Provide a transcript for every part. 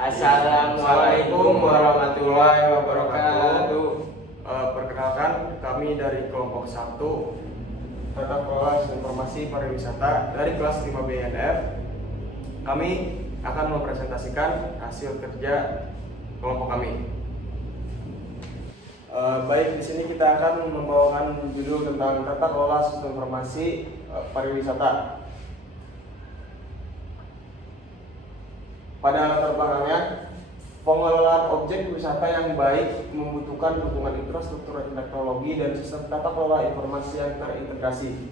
Assalamualaikum warahmatullahi wabarakatuh. Perkenalkan, kami dari kelompok 1 Tata Kelola Informasi Pariwisata dari kelas 5 BNF. Kami akan mempresentasikan hasil kerja kelompok kami. Baik, di sini kita akan membawakan judul tentang tata kelola sistem informasi pariwisata. Pada latar belakangnya, pengelolaan objek wisata yang baik membutuhkan dukungan infrastruktur teknologi dan sistem tata kelola informasi yang terintegrasi.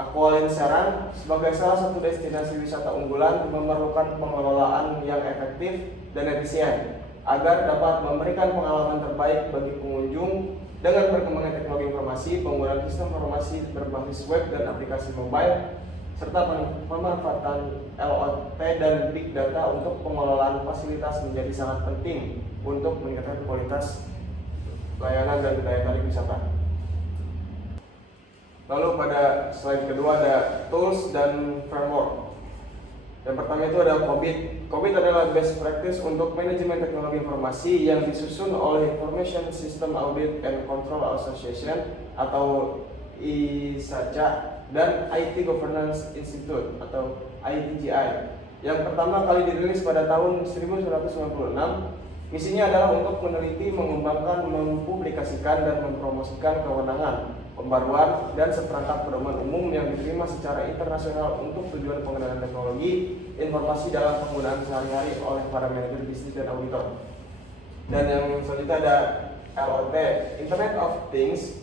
Aqualens Serang sebagai salah satu destinasi wisata unggulan memerlukan pengelolaan yang efektif dan efisien agar dapat memberikan pengalaman terbaik bagi pengunjung. Dengan perkembangan teknologi informasi, penggunaan sistem informasi berbasis web dan aplikasi mobile, serta pemanfaatan IoT dan Big Data untuk pengelolaan fasilitas menjadi sangat penting untuk meningkatkan kualitas layanan dan daya tarik wisata. Lalu pada slide kedua ada tools dan framework. Yang pertama itu ada COBIT. COBIT adalah best practice untuk manajemen teknologi informasi yang disusun oleh Information System Audit and Control Association atau ISACA dan IT Governance Institute atau ITGI. Yang pertama kali dirilis pada tahun 1996. Misinya adalah untuk meneliti, mengembangkan, mempublikasikan, dan mempromosikan kewenangan, pembaruan, dan seperangkat pedoman umum yang diterima secara internasional untuk tujuan pengenalan teknologi informasi dalam penggunaan sehari-hari oleh para manajer bisnis dan auditor. Dan yang selanjutnya ada IoT, Internet of Things,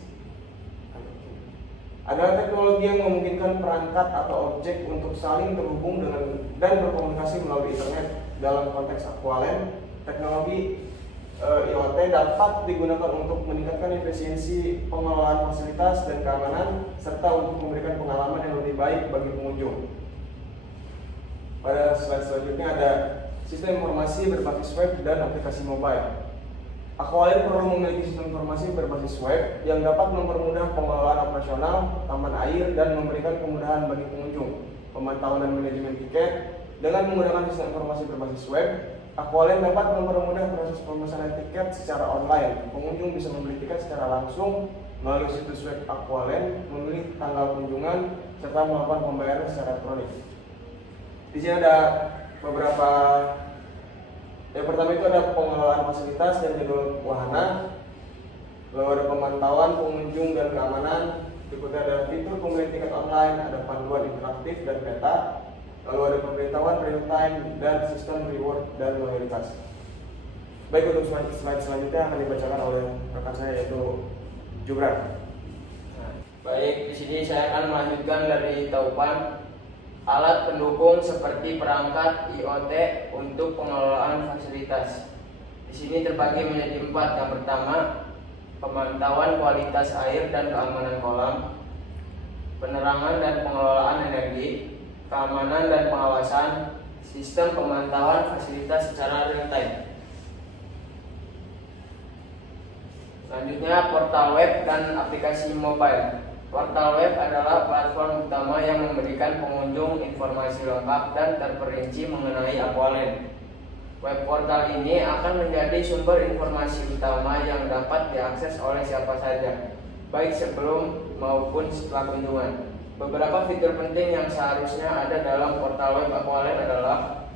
adalah teknologi yang memungkinkan perangkat atau objek untuk saling terhubung dengan dan berkomunikasi melalui internet. Dalam konteks Aqualens, teknologi IoT dapat digunakan untuk meningkatkan efisiensi pengelolaan fasilitas dan keamanan, serta untuk memberikan pengalaman yang lebih baik bagi pengunjung. Pada slide selanjutnya ada sistem informasi berbasis web dan aplikasi mobile. Aqualens perlu memiliki sistem informasi berbasis web yang dapat mempermudah pengelolaan operasional taman air dan memberikan kemudahan bagi pengunjung, pemantauan dan manajemen tiket. Dengan menggunakan sistem informasi berbasis web, Aqualens dapat mempermudah proses pemesanan tiket secara online. Pengunjung bisa membeli tiket secara langsung melalui situs web Aqualens, memilih tanggal kunjungan, serta melakukan pembayaran secara elektronik. Di sini ada beberapa. Yang pertama itu ada pengelolaan fasilitas dan jadwal wahana, lalu ada pemantauan pengunjung dan keamanan, berikutnya ada fitur pembelian tiket online, ada panduan interaktif dan peta, lalu ada pemberitahuan real time dan sistem reward dan loyalitas. Baik, untuk slide selanjutnya akan dibacakan oleh rekan saya yaitu Jubran. Baik, di sini saya akan melanjutkan dari Taupan. Alat pendukung seperti perangkat IoT untuk pengelolaan fasilitas. Di sini terbagi menjadi 4. Yang pertama, pemantauan kualitas air dan keamanan kolam, penerangan dan pengelolaan energi, keamanan dan pengawasan, sistem pemantauan fasilitas secara real time. Selanjutnya, portal web dan aplikasi mobile. Portal web adalah platform utama yang memberikan pengunjung informasi lengkap dan terperinci mengenai Aqualens. Web portal ini akan menjadi sumber informasi utama yang dapat diakses oleh siapa saja, baik sebelum maupun setelah kunjungan. Beberapa fitur penting yang seharusnya ada dalam portal web Aqualens adalah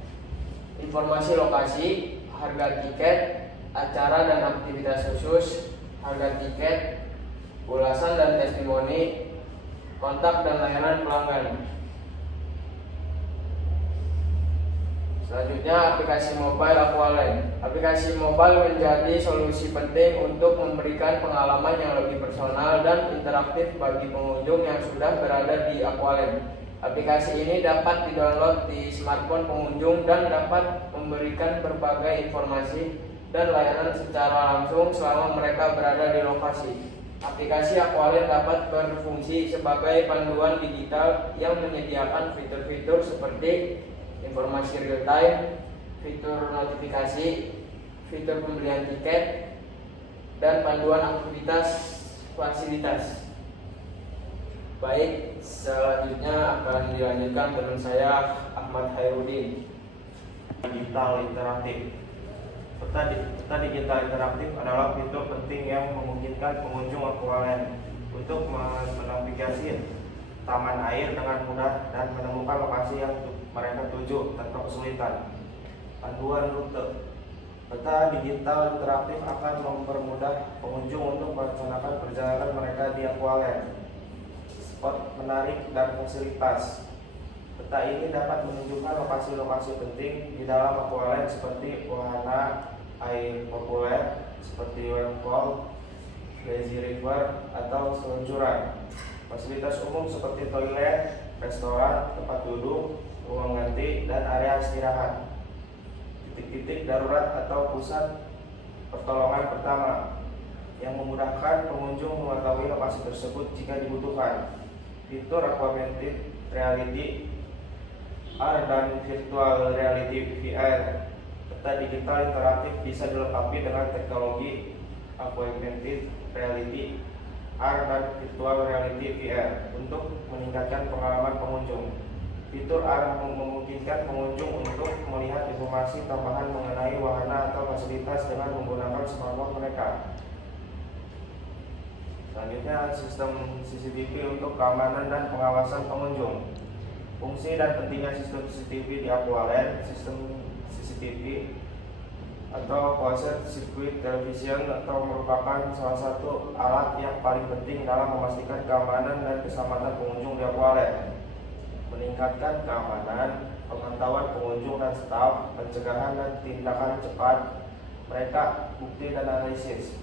informasi lokasi, harga tiket, acara dan aktivitas khusus, harga tiket, ulasan dan testimoni, kontak dan layanan pelanggan. Selanjutnya, aplikasi mobile Aqualens. Aplikasi mobile menjadi solusi penting untuk memberikan pengalaman yang lebih personal dan interaktif bagi pengunjung yang sudah berada di Aqualens. Aplikasi ini dapat didownload di smartphone pengunjung dan dapat memberikan berbagai informasi dan layanan secara langsung selama mereka berada di lokasi. Aplikasi Aqualens dapat berfungsi sebagai panduan digital yang menyediakan fitur-fitur seperti informasi real time, fitur notifikasi, fitur pembelian tiket, dan panduan aktivitas fasilitas. Baik, selanjutnya akan dilanjutkan teman saya Ahmad Hairudin. Digital interaktif. Peta digital interaktif adalah fitur penting yang memungkinkan pengunjung akualen untuk menavigasi taman air dengan mudah dan menemukan lokasi yang mereka tuju tanpa kesulitan. Panduan rute. Peta digital interaktif akan mempermudah pengunjung untuk merencanakan perjalanan mereka di akualen. Spot menarik dan fasilitas. Peta ini dapat menunjukkan lokasi-lokasi penting di dalam akualen seperti wahana air populer seperti waterfall, lazy river, atau seluncuran. Fasilitas umum seperti toilet, restoran, tempat duduk, ruang ganti, dan area istirahat. Titik-titik darurat atau pusat pertolongan pertama yang memudahkan pengunjung mengetahui lokasi tersebut jika dibutuhkan. Fitur augmented reality AR dan virtual reality VR. Peta digital interaktif bisa dilengkapi dengan teknologi augmented reality AR dan virtual reality VR untuk meningkatkan pengalaman pengunjung. Fitur AR memungkinkan pengunjung untuk melihat informasi tambahan mengenai wahana atau fasilitas dengan menggunakan smartphone mereka. Selanjutnya, sistem CCTV untuk keamanan dan pengawasan pengunjung. Fungsi dan pentingnya sistem CCTV di akualen. Sistem CCTV atau closed circuit television atau merupakan salah satu alat yang paling penting dalam memastikan keamanan dan keselamatan pengunjung di akualen. Meningkatkan keamanan, pemantauan pengunjung dan staf, pencegahan dan tindakan cepat mereka, bukti dan analisis.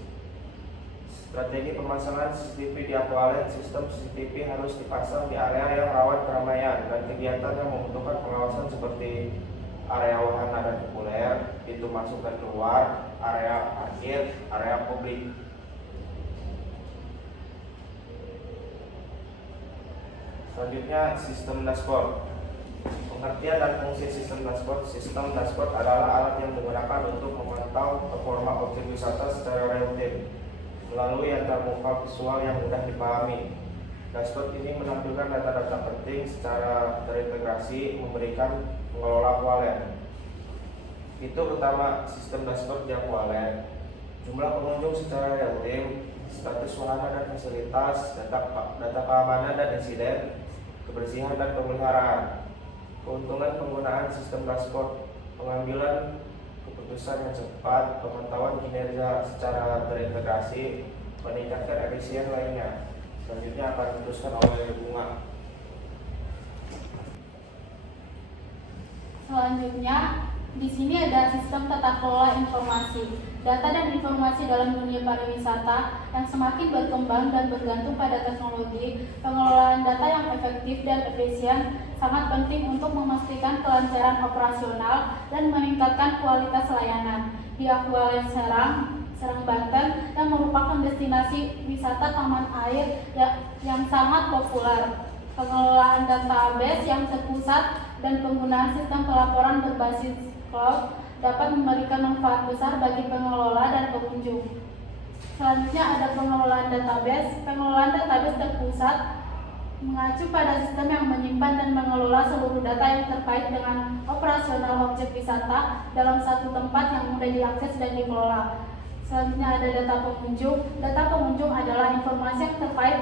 Strategi pemasangan CCTV di akualen. Sistem CCTV harus dipasang di area yang rawan keramaian dan kegiatan yang membutuhkan pengawasan seperti area wahana dan populer, pintu masuk dan keluar, area parkir, area publik. Selanjutnya, sistem dashboard. Pengertian dan fungsi sistem dashboard. Sistem dashboard adalah alat yang digunakan untuk memantau performa objek wisata secara real time melalui antarmuka visual yang mudah dipahami. Dashboard ini menampilkan data-data penting secara terintegrasi, memberikan pengelola akualen. Fitur utama sistem dashboard di akualen: jumlah pengunjung secara real time, status wahana dan fasilitas, data keamanan dan insiden, kebersihan dan pemeliharaan. Keuntungan penggunaan sistem dashboard: pengambilan keputusan yang cepat, pemantauan kinerja secara terintegrasi, meningkatkan efisien lainnya. Selanjutnya akan diteruskan oleh Bunga. Selanjutnya, di sini ada sistem tata kelola informasi. Data dan informasi dalam dunia pariwisata yang semakin berkembang dan bergantung pada teknologi, pengelolaan data yang efektif dan efisien sangat penting untuk memastikan kelancaran operasional dan meningkatkan kualitas layanan. Di akualen Serang Banten yang merupakan destinasi wisata taman air yang sangat populer. Pengelolaan database yang terpusat dan penggunaan sistem pelaporan berbasis cloud dapat memberikan manfaat besar bagi pengelola dan pengunjung. Selanjutnya ada pengelolaan database. Pengelolaan database terpusat mengacu pada sistem yang menyimpan dan mengelola seluruh data yang terkait dengan operasional objek wisata dalam satu tempat yang mudah diakses dan dikelola. Selanjutnya ada data pengunjung. Data pengunjung adalah informasi yang terkait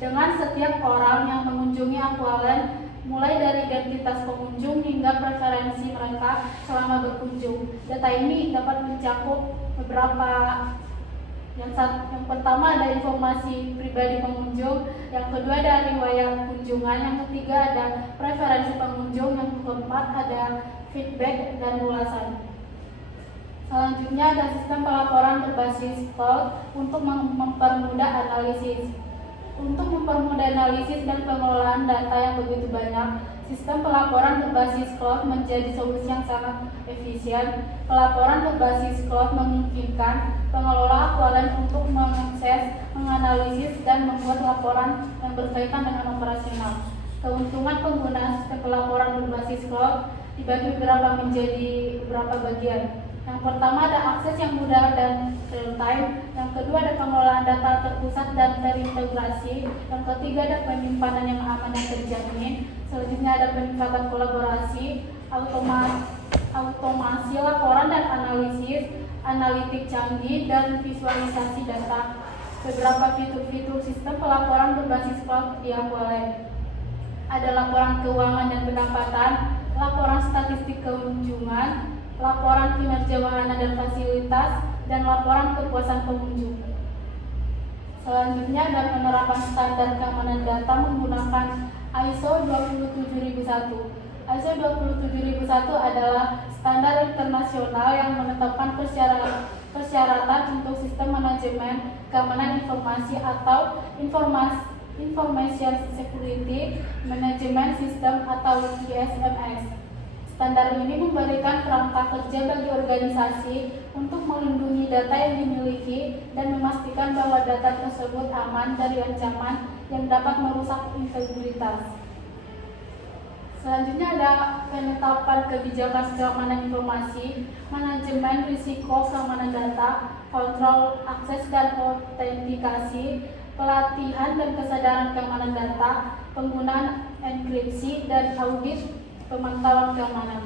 dengan setiap orang yang mengunjungi akualen, mulai dari identitas pengunjung hingga preferensi mereka selama berkunjung. Data ini dapat mencakup beberapa. Yang pertama ada informasi pribadi pengunjung, yang kedua ada riwayat kunjungan, yang ketiga ada preferensi pengunjung, yang keempat ada feedback dan ulasan. Selanjutnya ada sistem pelaporan berbasis cloud untuk mempermudah analisis. Untuk mempermudah analisis dan pengelolaan data yang begitu banyak, sistem pelaporan berbasis cloud menjadi solusi yang sangat efisien. Pelaporan berbasis cloud memungkinkan pengelola akualen untuk mengakses, menganalisis, dan membuat laporan yang berkaitan dengan operasional. Keuntungan penggunaan sistem pelaporan berbasis cloud dibagi menjadi beberapa bagian. Yang pertama ada akses yang mudah dan real time. Yang kedua ada pengelolaan data terpusat dan terintegrasi. Yang ketiga ada penyimpanan yang aman dan terjamin. Selanjutnya ada peningkatan kolaborasi, automasi laporan dan analisis, analitik canggih, dan visualisasi data. Beberapa fitur-fitur sistem pelaporan berbasis cloud di Aqualab ada laporan keuangan dan pendapatan, laporan statistik kunjungan, laporan kinerja wahana dan fasilitas, dan laporan kepuasan pengunjung. Selanjutnya ada penerapan standar keamanan data menggunakan ISO 27001. ISO 27001 adalah standar internasional yang menetapkan persyaratan untuk sistem manajemen keamanan informasi atau Information Security Management System atau ISMS. Standar ini memberikan kerangka kerja bagi organisasi untuk melindungi data yang dimiliki dan memastikan bahwa data tersebut aman dari ancaman yang dapat merusak integritas. Selanjutnya ada penetapan kebijakan keamanan informasi, manajemen risiko keamanan data, kontrol akses dan autentikasi, pelatihan dan kesadaran keamanan data, penggunaan enkripsi, dan audit pemantauan keamanan.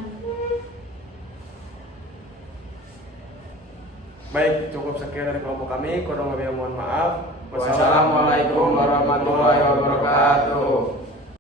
Baik, cukup sekian dari kelompok kami. Kurang lebih mohon maaf. Wassalamualaikum warahmatullahi wabarakatuh.